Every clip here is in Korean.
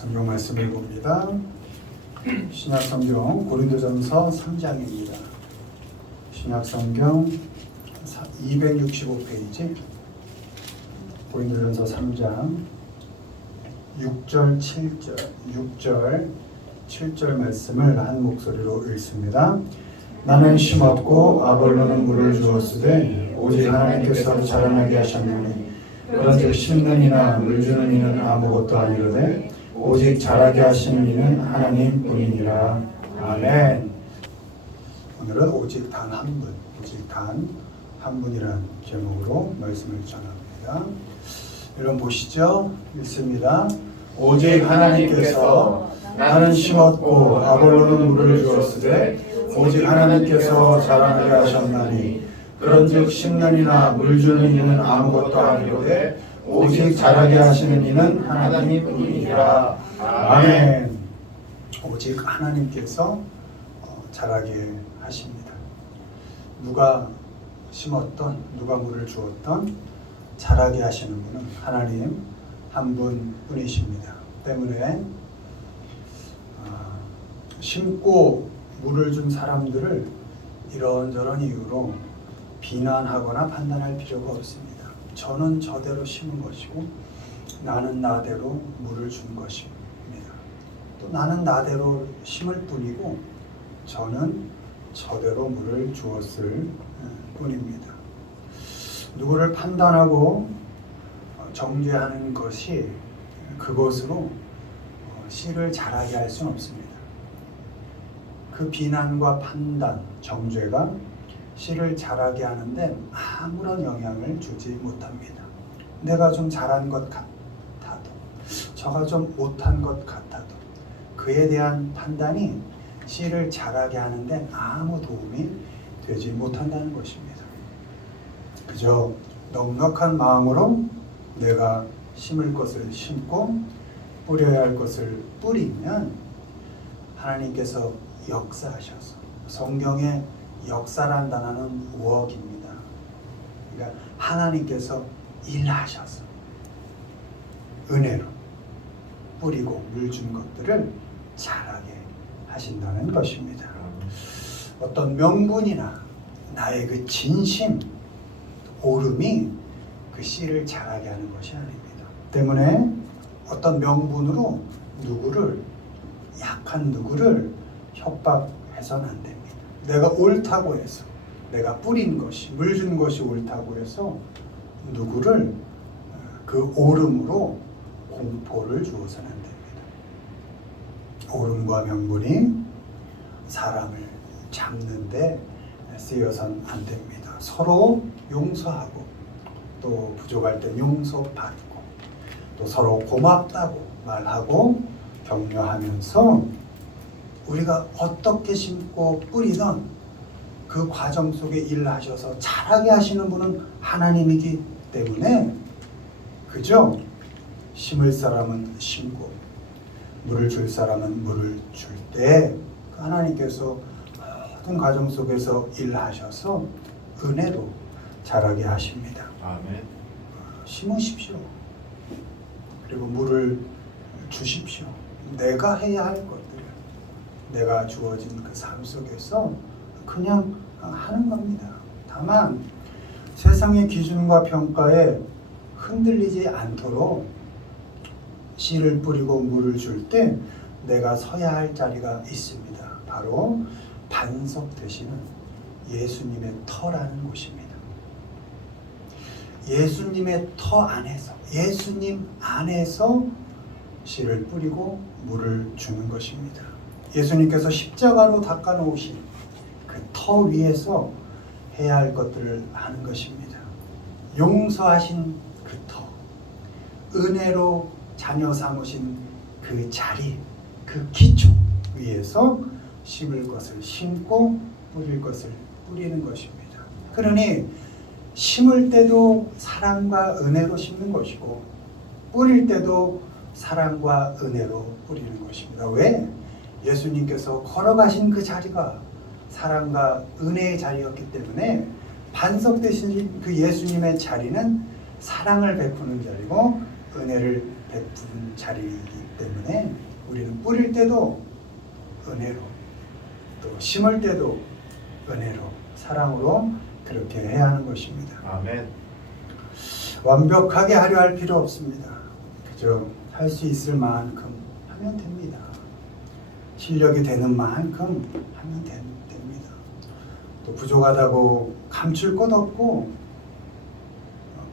성경 말씀을 봅니다. 신약성경 고린도전서 3장입니다. 신약성경 265페이지 고린도전서 3장 6절 7절 말씀을 한 목소리로 읽습니다. 나는 심었고 아볼로는 물을 주었으되 오직 하나님께서 자라나게 하셨느니 그런즉 심는 이나 물 주는 이는 아무것도 아니로되 오직 자라게 하시는 이는 하나님뿐이니라. 아멘. 오늘은 오직 단 한 분, 오직 단 한 분이라는 제목으로 말씀을 전합니다. 여러분 보시죠. 읽습니다. 오직 하나님께서 나는 심었고 아볼로는 물을 주었으되 오직 하나님께서 자라나게 하셨나니 그런즉 심는 이나 물 주는 이는 아무것도 아니로되 오직 자라게 하시는 이는 하나님뿐이니라. 아멘. 오직 하나님께서 자라게 하십니다. 누가 심었던 누가 물을 주었던 자라게 하시는 분은 하나님 한 분뿐이십니다. 때문에 심고 물을 준 사람들을 이런저런 이유로 비난하거나 판단할 필요가 없습니다. 저는 저대로 심은 것이고 나는 나대로 물을 준 것입니다. 또 나는 나대로 심을 뿐이고 저는 저대로 물을 주었을 뿐입니다. 누구를 판단하고 정죄하는 것이 그것으로 씨를 자라게 할 수는 없습니다. 그 비난과 판단, 정죄가 씨를 자라게 하는데 아무런 영향을 주지 못합니다. 내가 좀 잘한 것 같아도 저가 좀 못한 것 같아도 그에 대한 판단이 씨를 자라게 하는데 아무 도움이 되지 못한다는 것입니다. 그저 넉넉한 마음으로 내가 심을 것을 심고 뿌려야 할 것을 뿌리면 하나님께서 역사하셔서 성경에 역사란 단어는 워크입니다. 그러니까 하나님께서 일하셔서 은혜로 뿌리고 물 준 것들을 자라게 하신다는 것입니다. 어떤 명분이나 나의 그 진심, 오름이 그 씨를 자라게 하는 것이 아닙니다. 때문에 어떤 명분으로 약한 누구를 협박해서는 안 됩니다. 내가 옳다고 해서 내가 뿌린 것이 물 준 것이 옳다고 해서 누구를 그 오름으로 공포를 주어서는 안 됩니다. 오름과 명분이 사람을 잡는데 쓰여선 안 됩니다. 서로 용서하고 또 부족할 때 용서받고 또 서로 고맙다고 말하고 격려하면서 우리가 어떻게 심고 뿌리던 그 과정 속에 일하셔서 자라게 하시는 분은 하나님이기 때문에 그죠? 심을 사람은 심고 물을 줄 사람은 물을 줄 때 하나님께서 모든 과정 속에서 일하셔서 은혜로 자라게 하십니다. 아멘. 심으십시오. 그리고 물을 주십시오. 내가 해야 할 것들을 내가 주어진 그 삶 속에서 그냥 하는 겁니다. 다만 세상의 기준과 평가에 흔들리지 않도록 씨를 뿌리고 물을 줄 때 내가 서야 할 자리가 있습니다. 바로 반석 되시는 예수님의 터라는 곳입니다. 예수님의 터 안에서, 예수님 안에서 씨를 뿌리고 물을 주는 것입니다. 예수님께서 십자가로 닦아놓으신 그 터 위에서 해야 할 것들을 하는 것입니다. 용서하신 그 터, 은혜로 자녀 삼으신 그 자리, 그 기초 위에서 심을 것을 심고 뿌릴 것을 뿌리는 것입니다. 그러니 심을 때도 사랑과 은혜로 심는 것이고 뿌릴 때도 사랑과 은혜로 뿌리는 것입니다. 왜? 예수님께서 걸어가신 그 자리가 사랑과 은혜의 자리였기 때문에 반석 되신 그 예수님의 자리는 사랑을 베푸는 자리고 은혜를 베푸는 자리이기 때문에 우리는 뿌릴 때도 은혜로, 또 심을 때도 은혜로, 사랑으로 그렇게 해야 하는 것입니다. 아멘. 완벽하게 하려 할 필요 없습니다. 그저 할 수 있을 만큼 하면 됩니다. 실력이 되는 만큼 하면 됩니다. 또 부족하다고 감출 것 없고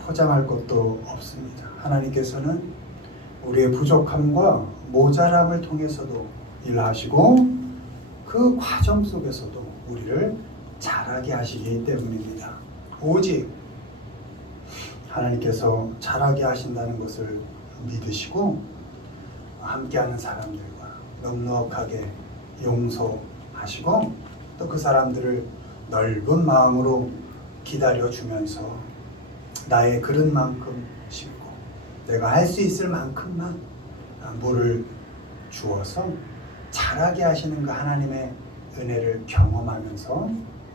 포장할 것도 없습니다. 하나님께서는 우리의 부족함과 모자람을 통해서도 일하시고 그 과정 속에서도 우리를 자라게 하시기 때문입니다. 오직 하나님께서 자라게 하신다는 것을 믿으시고 함께하는 사람들과 넉넉하게 용서하시고 또 그 사람들을 넓은 마음으로 기다려주면서 나의 그릇만큼 심고 내가 할 수 있을 만큼만 물을 주어서 자라게 하시는 그 하나님의 은혜를 경험하면서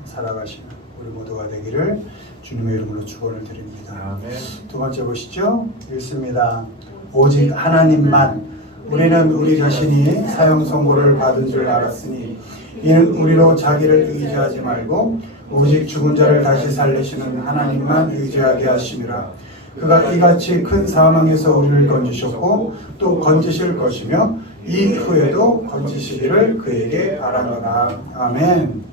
살아가시는 우리 모두가 되기를 주님의 이름으로 축원을 드립니다. 아멘. 두 번째 보시죠. 읽습니다. 오직 하나님만 우리는 우리 자신이 사형 선고를 받은 줄 알았으니 이는 우리로 자기를 의지하지 말고 오직 죽은 자를 다시 살리시는 하나님만 의지하게 하심이라. 그가 이같이 큰 사망에서 우리를 건지셨고 또 건지실 것이며 이후에도 건지시기를 그에게 바라노라. 아멘.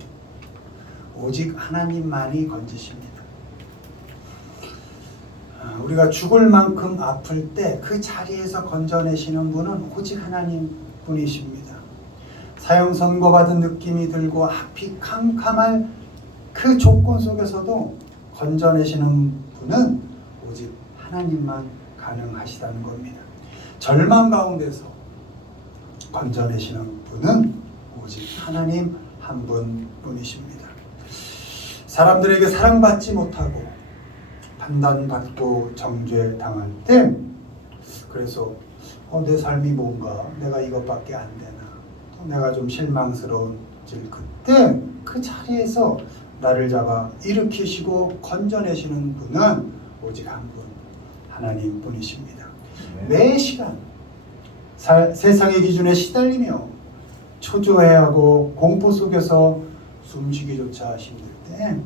오직 하나님만이 건지십니다. 우리가 죽을 만큼 아플 때 그 자리에서 건져내시는 분은 오직 하나님 분이십니다. 사형 선고받은 느낌이 들고 앞이 캄캄할 그 조건 속에서도 건져내시는 분은 오직 하나님만 가능하시다는 겁니다. 절망 가운데서 건져내시는 분은 오직 하나님 한 분뿐이십니다. 사람들에게 사랑받지 못하고 판단받고 정죄당할 때 그래서 내 삶이 뭔가 내가 이것밖에 안 되나 또 내가 좀 실망스러운질 그때 그 자리에서 나를 잡아 일으키시고 건져내시는 분은 오직 한 분 하나님 분이십니다. 매 시간 세상의 기준에 시달리며 초조해하고 공포 속에서 숨쉬기조차 힘들 때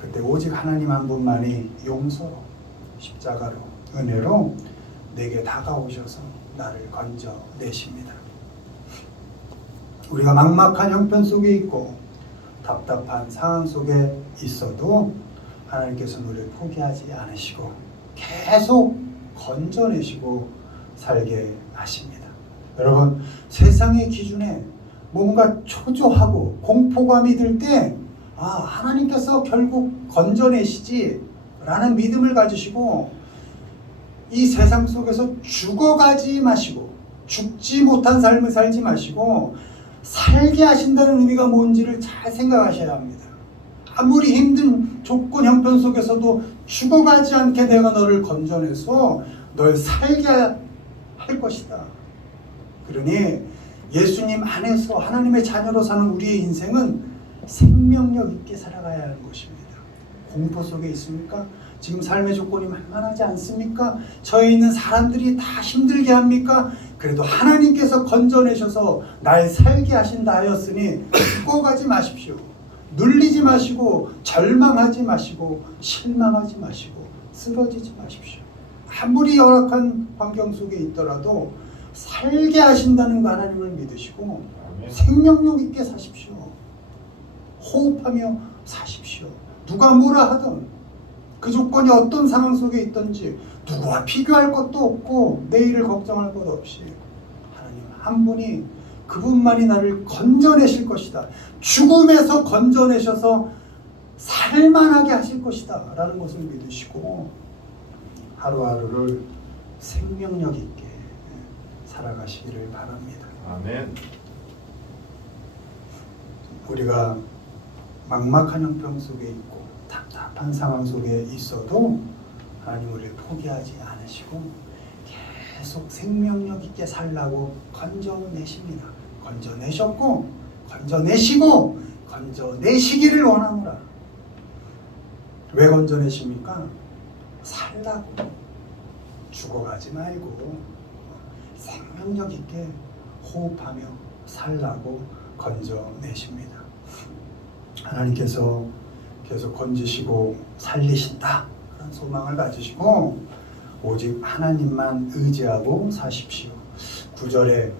그때 오직 하나님 한 분만이 용서로 십자가로 은혜로 내게 다가오셔서 나를 건져내십니다. 우리가 막막한 형편 속에 있고 답답한 상황 속에 있어도 하나님께서는 우리를 포기하지 않으시고 계속 건져내시고 살게 하십니다. 여러분, 세상의 기준에 뭔가 초조하고 공포감이 들 때 하나님께서 결국 건져내시지 라는 믿음을 가지시고 이 세상 속에서 죽어가지 마시고 죽지 못한 삶을 살지 마시고 살게 하신다는 의미가 뭔지를 잘 생각하셔야 합니다. 아무리 힘든 조건 형편 속에서도 죽어가지 않게 내가 너를 건져내서 널 살게 할 것이다. 그러니 예수님 안에서 하나님의 자녀로 사는 우리의 인생은 생명력 있게 살아가야 하는 것입니다. 공포 속에 있습니까? 지금 삶의 조건이 만만하지 않습니까? 저에 있는 사람들이 다 힘들게 합니까? 그래도 하나님께서 건져내셔서 날 살게 하신다 하였으니 죽어가지 마십시오. 눌리지 마시고 절망하지 마시고 실망하지 마시고 쓰러지지 마십시오. 아무리 열악한 환경 속에 있더라도 살게 하신다는 그 하나님을 믿으시고 생명력 있게 사십시오. 호흡하며 사십시오. 누가 뭐라 하든 그 조건이 어떤 상황 속에 있든지 누구와 비교할 것도 없고 내일을 걱정할 것 없이 하나님 한 분이 그분만이 나를 건져내실 것이다. 죽음에서 건져내셔서 살만하게 하실 것이다 라는 것을 믿으시고 하루하루를 생명력 있게 살아가시기를 바랍니다. 아멘. 우리가 막막한 형편 속에 있고 답답한 상황 속에 있어도 하나님 우리를 포기하지 않으시고 계속 생명력 있게 살라고 건져내십니다. 건져내셨고 건져내시고 건져내시기를 원하노라. 왜 건져내십니까? 살라고 죽어가지 말고 생명 생명력 있게 호흡하며 살라고 건져내십니다. 하나님께서 계속 건지시고 살리신다 그런 소망을 가지시고 오직 하나님만 의지하고 사십시오. 9절에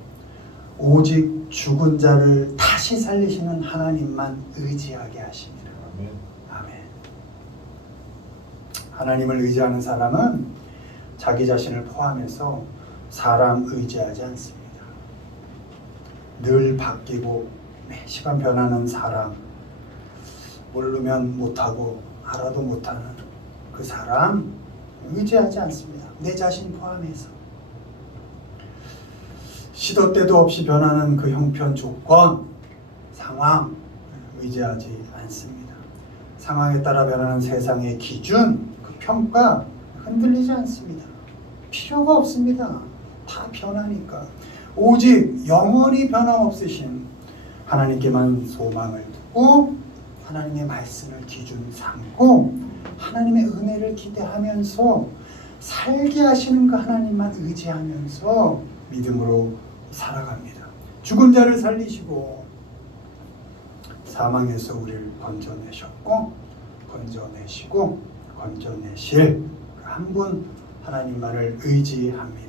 오직 죽은 자를 다시 살리시는 하나님만 의지하게 하십니다. 아멘. 아멘. 하나님을 의지하는 사람은 자기 자신을 포함해서 사람 의지하지 않습니다. 늘 바뀌고 매시간 변하는 사람, 모르면 못하고 알아도 못하는 그 사람 의지하지 않습니다. 내 자신 포함해서. 시도 때도 없이 변하는 그 형편, 조건, 상황 의지하지 않습니다. 상황에 따라 변하는 세상의 기준, 그 평가 흔들리지 않습니다. 필요가 없습니다. 다 변하니까. 오직 영원히 변함없으신 하나님께만 소망을 두고 하나님의 말씀을 기준 삼고 하나님의 은혜를 기대하면서 살게 하시는 그 하나님만 의지하면서 믿음으로 살아갑니다. 죽은 자를 살리시고 사망에서 우리를 건져내셨고 건져내시고 건져내실 한 분 하나님만을 의지합니다.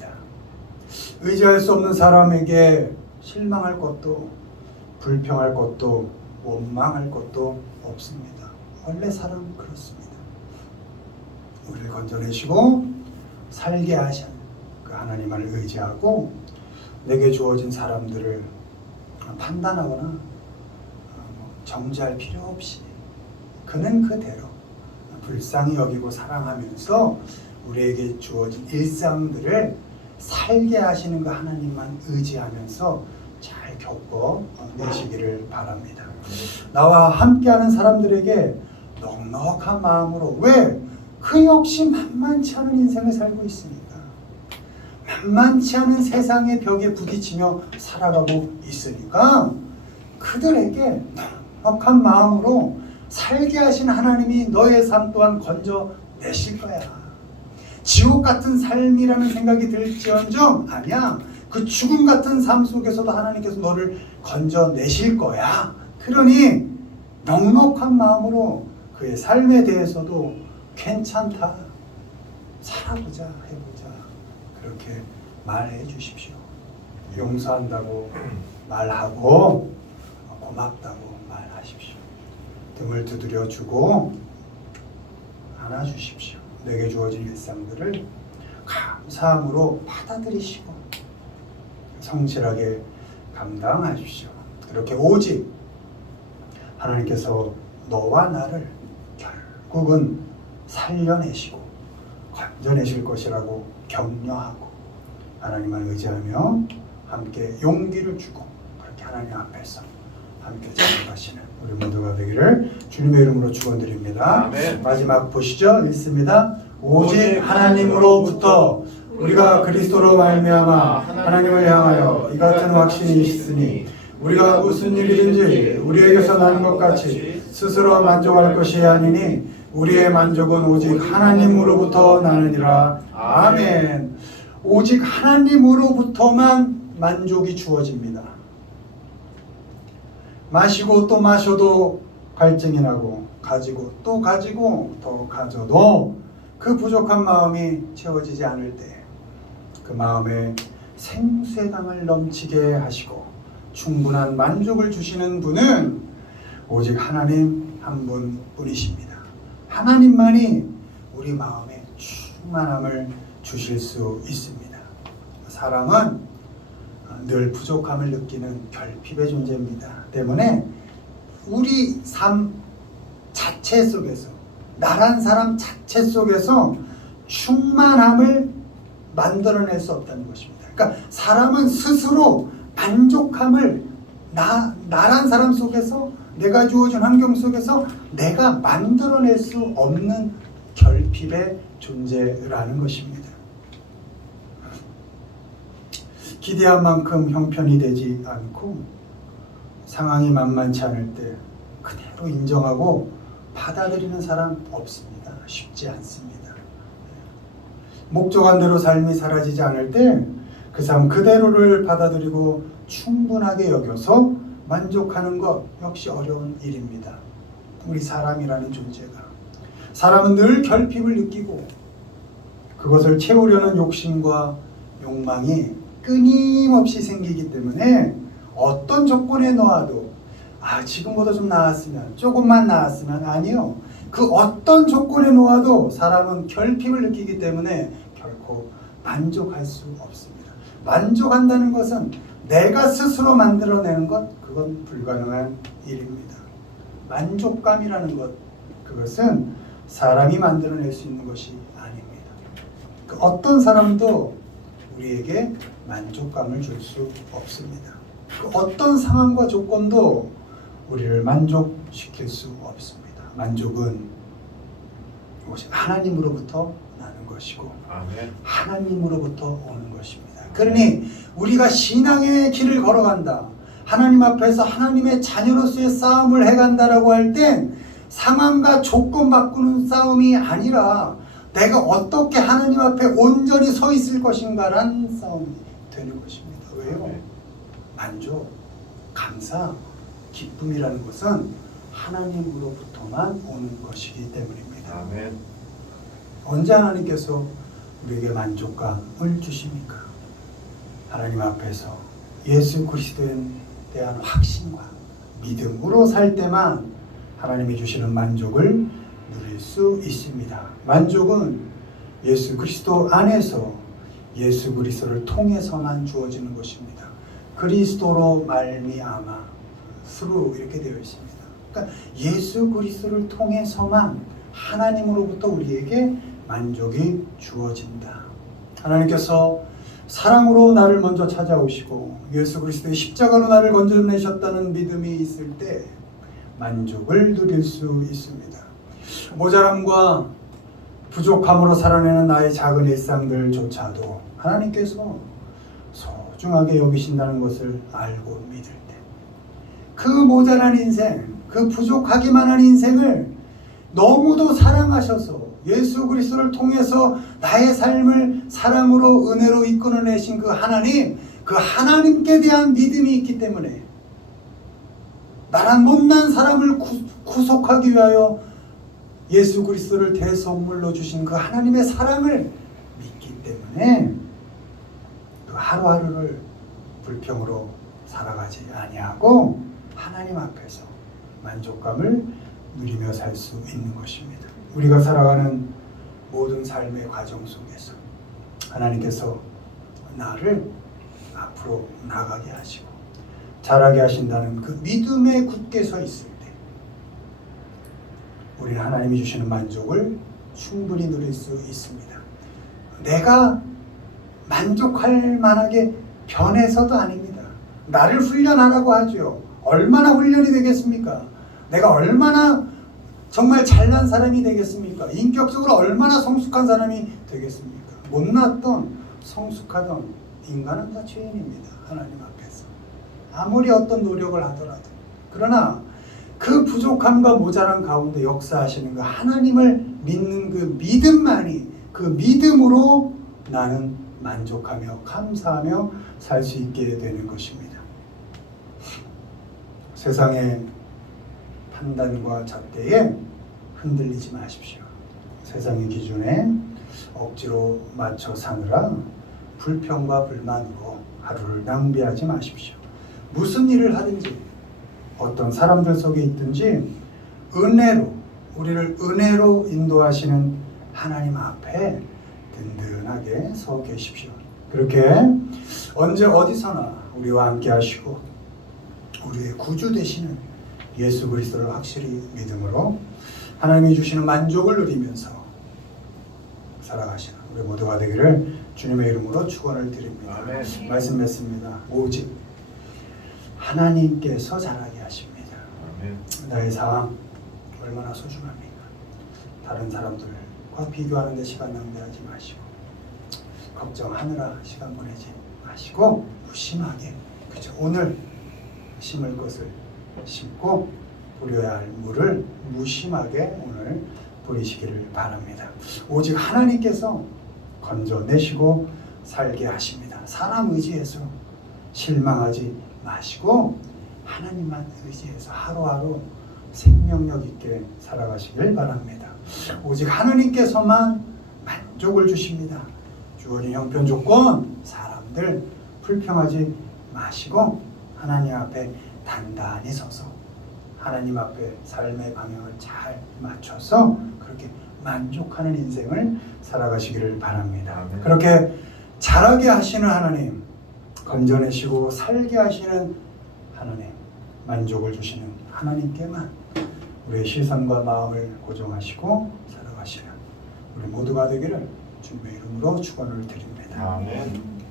의지할 수 없는 사람에게 실망할 것도 불평할 것도 원망할 것도 없습니다. 원래 사람은 그렇습니다. 우리를 건져내시고 살게 하신 그 하나님만을 의지하고 내게 주어진 사람들을 판단하거나 정죄할 필요 없이 그는 그대로 불쌍히 여기고 사랑하면서 우리에게 주어진 일상들을 살게 하시는 그 하나님만 의지하면서 잘 겪어내시기를 바랍니다. 나와 함께하는 사람들에게 넉넉한 마음으로 왜? 그 역시 만만치 않은 인생을 살고 있으니까 만만치 않은 세상의 벽에 부딪히며 살아가고 있으니까 그들에게 넉넉한 마음으로 살게 하신 하나님이 너의 삶 또한 건져내실 거야. 지옥 같은 삶이라는 생각이 들지언정 아니야. 그 죽음 같은 삶 속에서도 하나님께서 너를 건져내실 거야. 그러니 넉넉한 마음으로 그의 삶에 대해서도 괜찮다. 살아보자, 해보자. 그렇게 말해 주십시오. 용서한다고 말하고 고맙다고 말하십시오. 등을 두드려 주고 안아주십시오. 내게 주어진 일상들을 감사함으로 받아들이시고 성실하게 감당하십시오. 그렇게 오직 하나님께서 너와 나를 결국은 살려내시고 건져내실 것이라고 격려하고 하나님을 의지하며 함께 용기를 주고 그렇게 하나님 앞에서 함께 잡아가시는 우리 모두가 되기를 주님의 이름으로 축원드립니다. 아멘. 마지막 보시죠. 읽습니다. 오직 하나님으로부터 우리가 그리스도로 말미암아 하나님을 향하여 이 같은 확신이 있으니 우리가 무슨 일이든지 우리에게서 나는 것 같이 스스로 만족할 것이 아니니 우리의 만족은 오직 하나님으로부터 나느니라. 아멘. 오직 하나님으로부터만 만족이 주어집니다. 마시고 또 마셔도 갈증이 나고 가지고 또 가지고 더 가져도 그 부족한 마음이 채워지지 않을 때 그 마음에 생수의강을 넘치게 하시고 충분한 만족을 주시는 분은 오직 하나님 한 분뿐이십니다. 하나님만이 우리 마음에 충만함을 주실 수 있습니다. 사람은 늘 부족함을 느끼는 결핍의 존재입니다. 때문에 우리 삶 자체 속에서 나란 사람 자체 속에서 충만함을 만들어낼 수 없다는 것입니다. 그러니까 사람은 스스로 만족함을 나란 사람 속에서 내가 주어진 환경 속에서 내가 만들어낼 수 없는 결핍의 존재라는 것입니다. 기대한 만큼 형편이 되지 않고 상황이 만만치 않을 때 그대로 인정하고 받아들이는 사람 없습니다. 쉽지 않습니다. 목적한 대로 삶이 사라지지 않을 때 그 삶 그대로를 받아들이고 충분하게 여겨서 만족하는 것 역시 어려운 일입니다. 우리 사람이라는 존재가, 사람은 늘 결핍을 느끼고 그것을 채우려는 욕심과 욕망이 끊임없이 생기기 때문에 어떤 조건에 놓아도 지금보다 좀 나았으면, 조금만 나았으면, 아니요. 그 어떤 조건에 놓아도 사람은 결핍을 느끼기 때문에 결코 만족할 수 없습니다. 만족한다는 것은 내가 스스로 만들어내는 것, 그건 불가능한 일입니다. 만족감이라는 것, 그것은 사람이 만들어낼 수 있는 것이 아닙니다. 그 어떤 사람도 우리에게 만족감을 줄 수 없습니다. 그 어떤 상황과 조건도 우리를 만족시킬 수 없습니다. 만족은 무엇이 하나님으로부터 나는 것이고 하나님으로부터 오는 것입니다. 그러니 우리가 신앙의 길을 걸어간다, 하나님 앞에서 하나님의 자녀로서의 싸움을 해간다라고 할 땐 상황과 조건 바꾸는 싸움이 아니라 내가 어떻게 하나님 앞에 온전히 서 있을 것인가라는 싸움이 되는 것입니다. 왜요? 만족, 감사, 기쁨이라는 것은 하나님으로부터만 오는 것이기 때문입니다. 아멘. 언제 하나님께서 우리에게 만족감을 주십니까? 하나님 앞에서 예수 그리스도에 대한 확신과 믿음으로 살 때만 하나님이 주시는 만족을 누릴 수 있습니다. 만족은 예수 그리스도 안에서 예수 그리스도를 통해서만 주어지는 것입니다. 그리스도로 말미암아 스루 이렇게 되어 있습니다. 그러니까 예수 그리스도를 통해서만 하나님으로부터 우리에게 만족이 주어진다. 하나님께서 사랑으로 나를 먼저 찾아오시고 예수 그리스도의 십자가로 나를 건져내셨다는 믿음이 있을 때 만족을 누릴 수 있습니다. 모자람과 부족함으로 살아내는 나의 작은 일상들조차도 하나님께서 소중하게 여기신다는 것을 알고 믿을 때, 그 모자란 인생, 그 부족하기만 한 인생을 너무도 사랑하셔서 예수 그리스도를 통해서 나의 삶을 사랑으로 은혜로 이끌어내신 그 하나님, 그 하나님께 대한 믿음이 있기 때문에 나란 못난 사람을 구속하기 위하여 예수 그리스도를 대선물로 주신 그 하나님의 사랑을 믿기 때문에 그 하루하루를 불평으로 살아가지 아니하고 하나님 앞에서 만족감을 누리며 살 수 있는 것입니다. 우리가 살아가는 모든 삶의 과정 속에서 하나님께서 나를 앞으로 나가게 하시고 자라게 하신다는 그 믿음에 굳게 서 있을 때 우리는 하나님이 주시는 만족을 충분히 누릴 수 있습니다. 내가 만족할 만하게 변해서도 아닙니다. 나를 훈련하라고 하죠. 얼마나 훈련이 되겠습니까? 내가 얼마나 정말 잘난 사람이 되겠습니까? 인격적으로 얼마나 성숙한 사람이 되겠습니까? 못났던 성숙하던 인간은 다 죄인입니다. 하나님 앞에서. 아무리 어떤 노력을 하더라도. 그러나 그 부족함과 모자람 가운데 역사하시는 그 하나님을 믿는 그 믿음만이, 그 믿음으로 나는 만족하며 감사하며 살 수 있게 되는 것입니다. 세상의 판단과 잣대에 흔들리지 마십시오. 세상의 기준에 억지로 맞춰 사느라 불평과 불만으로 하루를 낭비하지 마십시오. 무슨 일을 하든지 어떤 사람들 속에 있든지 은혜로, 우리를 은혜로 인도하시는 하나님 앞에 든든하게 서 계십시오. 그렇게 언제 어디서나 우리와 함께 하시고 우리의 구주 되시는 예수 그리스도를 확실히 믿음으로 하나님이 주시는 만족을 누리면서 살아가시는 우리 모두가 되기를 주님의 이름으로 축원을 드립니다. 아멘. 말씀 맺습니다. 오직 하나님께서 자라게 하십니다. 아멘. 나의 상황 얼마나 소중합니까? 다른 사람들과 비교하는 데 시간 낭비하지 마시고 걱정하느라 시간 보내지 마시고 무심하게, 그죠? 오늘 심을 것을 심고 뿌려야 할 물을 무심하게 오늘 뿌리시기를 바랍니다. 오직 하나님께서 건져내시고 살게 하십니다. 사람 의지해서 실망하지 마시고 하나님만 의지해서 하루하루 생명력 있게 살아가시길 바랍니다. 오직 하느님께서만 만족을 주십니다. 주어진 형편 조건, 사람들 불평하지 마시고 하나님 앞에 단단히 서서 하나님 앞에 삶의 방향을 잘 맞춰서 그렇게 만족하는 인생을 살아가시기를 바랍니다. 아멘. 그렇게 자라게 하시는 하나님, 건져내시고 살게 하시는 하나님, 만족을 주시는 하나님께만 우리의 시선과 마음을 고정하시고 살아가시는 우리 모두가 되기를 주님의 이름으로 축원을 드립니다. 아멘.